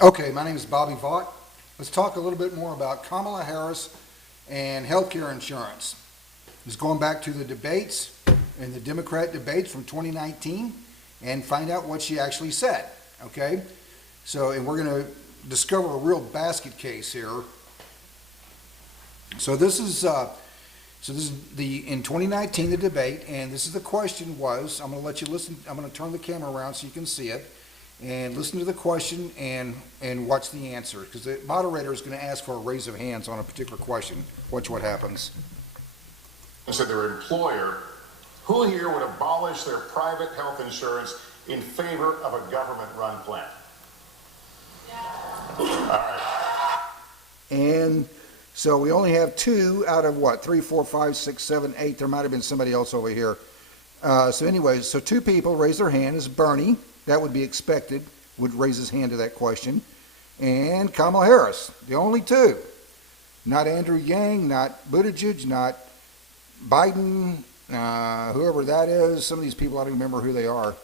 Okay, my name is Bobby Vaught. Let's talk a little bit more about Kamala Harris and healthcare insurance. Just going back to the debates and the Democrat debates from 2019 and find out what she actually said. Okay, so and we're going to discover a real basket case here. So this is the in 2019 the debate, and this is the question was. I'm going to let you listen. I'm going to turn the camera around so you can see it. And listen to the question and watch the answer, because the moderator is going to ask for a raise of hands on a particular question. Watch what happens. To their employer, who here would abolish their private health insurance in favor of a government-run plan? Yeah. All right. And so we only have two out of what? 3, 4, 5, 6, 7, 8. There might have been somebody else over here. So anyways, so two people raise their hand. It's Bernie. That would be expected, would raise his hand to that question. And Kamala Harris, the only two. Not Andrew Yang, not Buttigieg, not Biden, whoever that is. Some of these people, I don't remember who they are.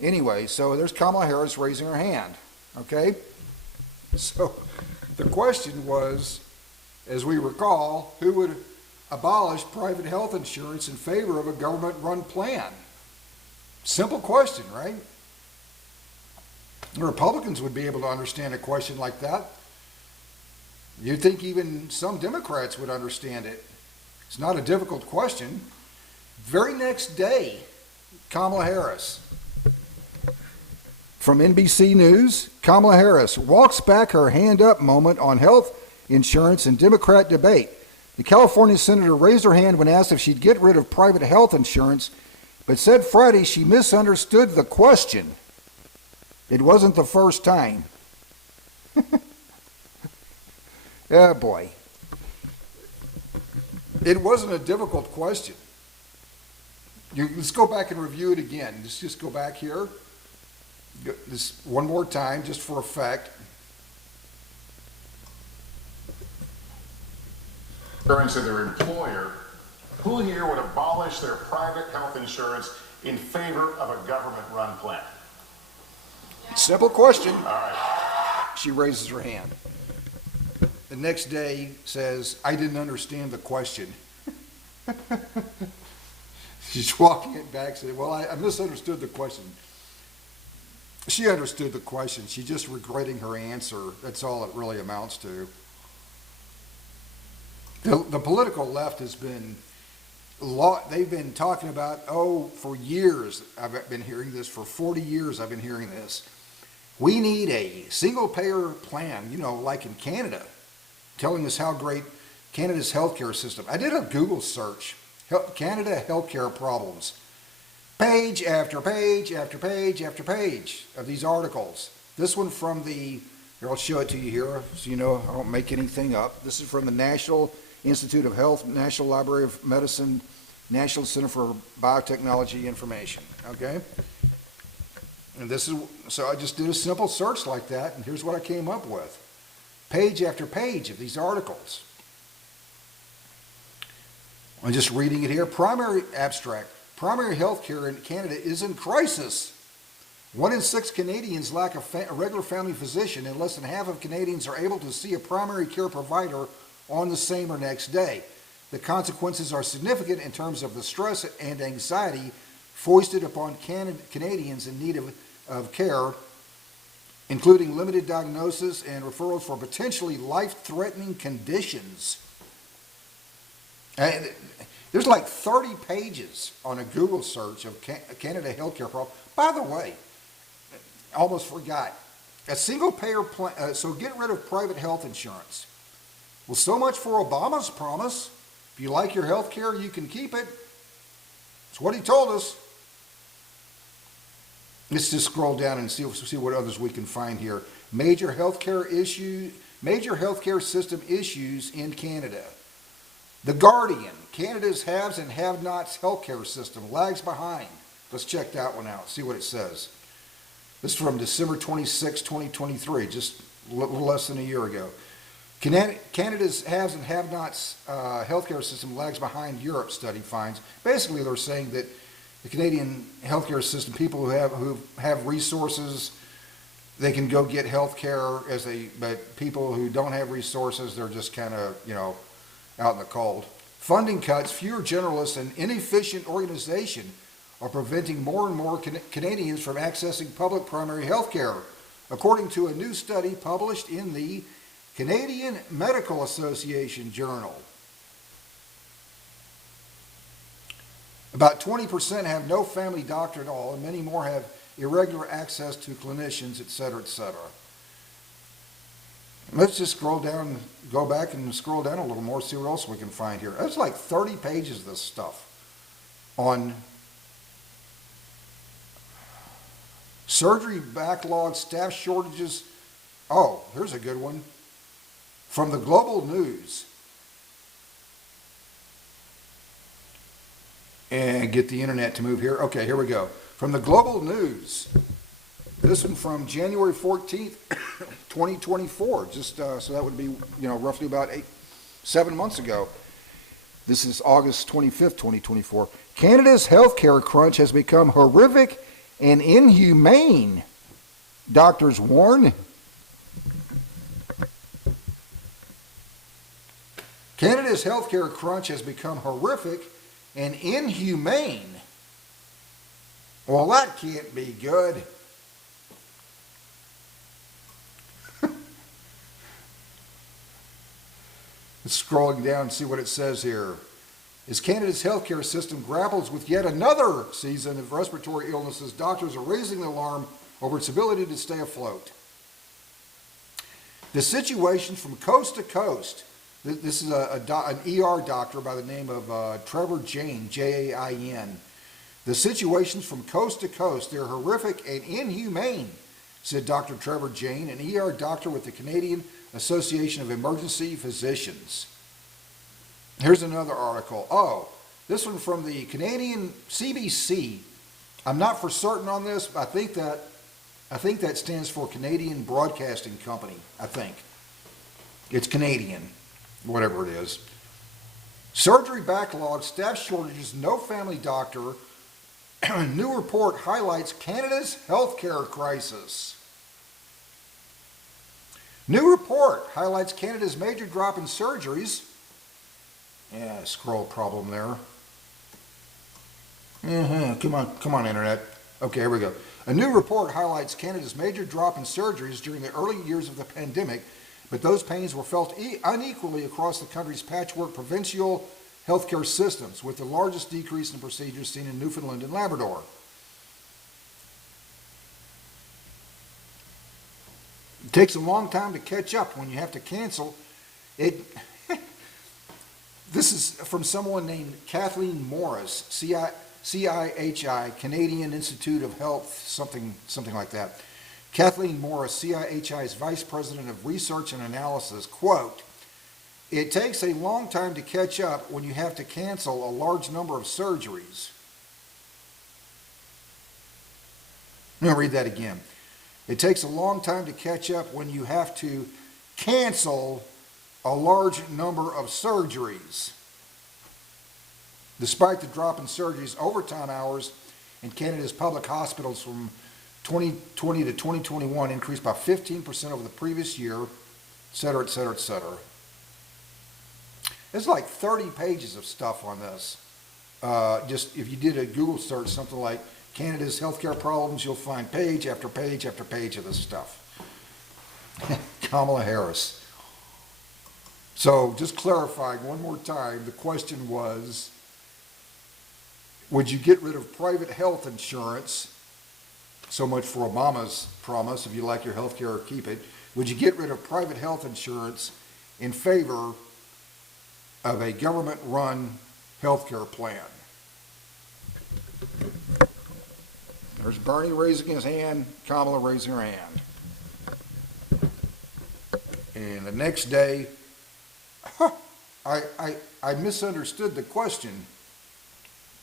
Anyway, so there's Kamala Harris raising her hand, okay? So the question was, as we recall, who would abolish private health insurance in favor of a government-run plan? Simple question, right? The Republicans would be able to understand a question like that. You'd think even some Democrats would understand it. It's not a difficult question. Very next day, Kamala Harris. From NBC News, Kamala Harris walks back her hand up moment on health insurance in Democrat debate. The California senator raised her hand when asked if she'd get rid of private health insurance, but said Friday she misunderstood the question. It wasn't the first time. Oh boy. It wasn't a difficult question. Let's go back and review it again. Let's just go back here. This one more time, just for effect. To their employer, who here would abolish their private health insurance in favor of a government-run plan? Simple question. All right. She raises her hand. The next day says, I didn't understand the question. She's walking it back, saying, well, I misunderstood the question. She understood the question. She's just regretting her answer. That's all it really amounts to. The political left has been, they've been talking about, for years. I've been hearing this. For 40 years I've been hearing this. We need a single-payer plan, like in Canada, telling us how great Canada's healthcare system. I did a Google search, Canada healthcare problems. Page after page after page after page of these articles. This one from here, I'll show it to you here so you know I don't make anything up. This is from the National Institute of Health, National Library of Medicine, National Center for Biotechnology Information, okay? And so I just did a simple search like that, and here's what I came up with. Page after page of these articles. I'm just reading it here. Primary abstract. Primary health care in Canada is in crisis. 1 in 6 Canadians lack a regular family physician, and less than half of Canadians are able to see a primary care provider on the same or next day. The consequences are significant in terms of the stress and anxiety foisted upon Canadians in need of care, including limited diagnosis and referrals for potentially life-threatening conditions. And there's like 30 pages on a Google search of Canada healthcare problem. By the way, I almost forgot. A single-payer plan, so get rid of private health insurance. Well, so much for Obama's promise. If you like your health care, you can keep it. That's what he told us. Let's just scroll down and see what others we can find here. Major healthcare system issues in Canada. The Guardian, Canada's haves and have-nots healthcare system lags behind. Let's check that one out, see what it says. This is from December 26, 2023, just a little less than a year ago. Canada's haves and have-nots healthcare system lags behind Europe, study finds. Basically, they're saying that the Canadian healthcare system, people who have resources, they can go get health care but people who don't have resources, they're just kind of, out in the cold. Funding cuts, fewer generalists, and inefficient organization are preventing more and more Canadians from accessing public primary health care, according to a new study published in the Canadian Medical Association Journal. About 20% have no family doctor at all, and many more have irregular access to clinicians, et cetera, et cetera. Let's just scroll down, go back and scroll down a little more, see what else we can find here. That's like 30 pages of this stuff on surgery backlog, staff shortages. Oh, here's a good one. From the Global News. And get the internet to move here. Okay, here we go. From the Global News. This one from January 14th, 2024. Just so that would be, roughly about 7 months ago. This is August 25th, 2024. Canada's healthcare crunch has become horrific and inhumane, doctors warn. Canada's healthcare crunch has become horrific and inhumane. Well, that can't be good. Scrolling down and see what it says here. As Canada's healthcare system grapples with yet another season of respiratory illnesses, doctors are raising the alarm over its ability to stay afloat. The situation from coast to coast. This is an ER doctor by the name of Trevor Jain, Jain. The situations from coast to coast, they're horrific and inhumane, said Dr. Trevor Jain, an ER doctor with the Canadian Association of Emergency Physicians. Here's another article. Oh, this one from the Canadian CBC. I'm not for certain on this, but I think that stands for Canadian Broadcasting Company. I think it's Canadian, whatever it is. Surgery backlog, staff shortages, no family doctor. New report highlights Canada's healthcare crisis. New report highlights Canada's major drop in surgeries. Yeah, scroll problem there. Come on, internet. Okay, here we go. A new report highlights Canada's major drop in surgeries during the early years of the pandemic, but those pains were felt unequally across the country's patchwork provincial healthcare systems, with the largest decrease in procedures seen in Newfoundland and Labrador. It takes a long time to catch up when you have to cancel it. This is from someone named Kathleen Morris, CIHI, Canadian Institute of Health, something like that. Kathleen Morris, CIHI's Vice President of Research and Analysis, quote, "It takes a long time to catch up when you have to cancel a large number of surgeries." I'm going to read that again. It takes a long time to catch up when you have to cancel a large number of surgeries. Despite the drop in surgeries, overtime hours in Canada's public hospitals from 2020 to 2021 increased by 15% over the previous year, et cetera, et cetera, et cetera. There's like 30 pages of stuff on this. Just if you did a Google search, something like Canada's healthcare problems, you'll find page after page after page of this stuff. Kamala Harris. So just clarifying one more time, the question was, would you get rid of private health insurance? So much for Obama's promise, if you like your health care, keep it. Would you get rid of private health insurance in favor of a government-run health care plan? There's Bernie raising his hand, Kamala raising her hand. And the next day, I misunderstood the question.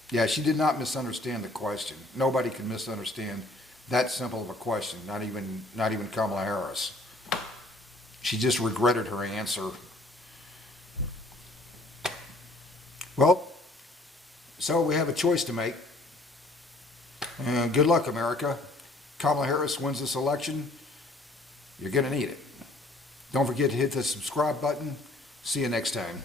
Yeah, she did not misunderstand the question. Nobody can misunderstand that simple of a question, not even Kamala Harris. She just regretted her answer. Well, so we have a choice to make. And good luck, America. Kamala Harris wins this election. You're going to need it. Don't forget to hit the subscribe button. See you next time.